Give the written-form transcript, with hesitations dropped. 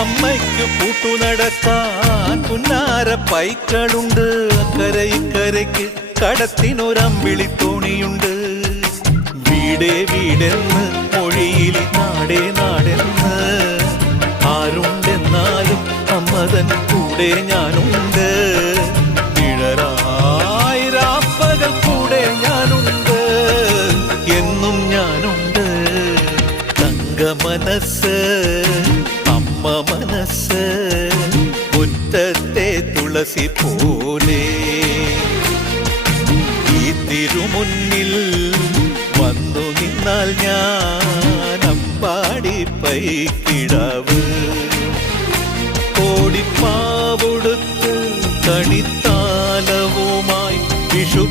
അമ്മയ്ക്ക് പൂട്ടു നടക്കാൻ പുന്നാര പൈക്കളുണ്ട്. കരയ്ക്ക് കടത്തിനൊരമ്പിളി തോണിയുണ്ട്. വീടേ വീടെന്ന് മൊഴിയിൽ നാടേ നാടെന്ന് ആരുണ്ടെന്നാലും അമ്മതൻ കൂടെ ഞാനുണ്ട്. നിഴലായിരാപ്പകൽ കൂടെ ഞാനുണ്ട്. എന്നും ഞാനുണ്ട്. തങ്ക മനസ്സ് അമ്മ മനസ്സ് മുറ്റത്തെ തുളസി പോലെ ഈ തിരുമുന്നിൽ വന്നു നിന്നാൽ ഞാൻ അമ്പാടി പൈക്കിടാവ്. കോടിപ്പാവൊടുത്ത് കണിത്താലവുമായി വിഷു